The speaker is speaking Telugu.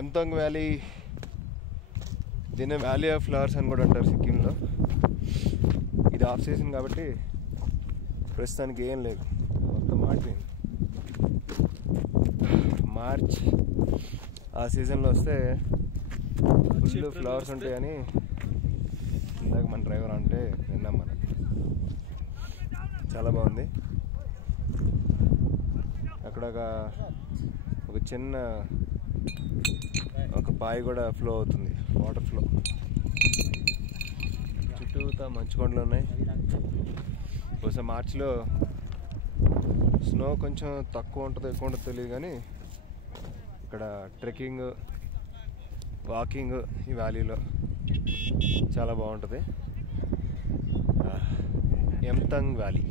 ఎంతంగ్ వ్యాలీ, దీన్ని వ్యాలీ ఆఫ్ ఫ్లవర్స్ అని కూడా అంటారు సిక్కింలో. ఇది ఆఫ్ సీజన్ కాబట్టి ప్రస్తుతానికి ఏం లేదు, మొత్తం మారిపోయింది. మార్చ్ ఆ సీజన్లో వస్తే ఫుల్ ఫ్లవర్స్ ఉంటాయని ఇందాక మన డ్రైవర్ అంటే విన్నాం మనం. చాలా బాగుంది. అక్కడ ఒక చిన్న ఒక బావి కూడా ఫ్లో అవుతుంది, వాటర్ ఫ్లో. చుట్టూతా మంచు కొండలు ఉన్నాయి. బహుశా మార్చిలో స్నో కొంచెం తక్కువ ఉంటుందో ఎక్కువ ఉంటుందో తెలియదు, కానీ ఇక్కడ ట్రెక్కింగ్, వాకింగ్ ఈ వ్యాలీలో చాలా బాగుంటుంది. ఎంతంగ్ వ్యాలీ.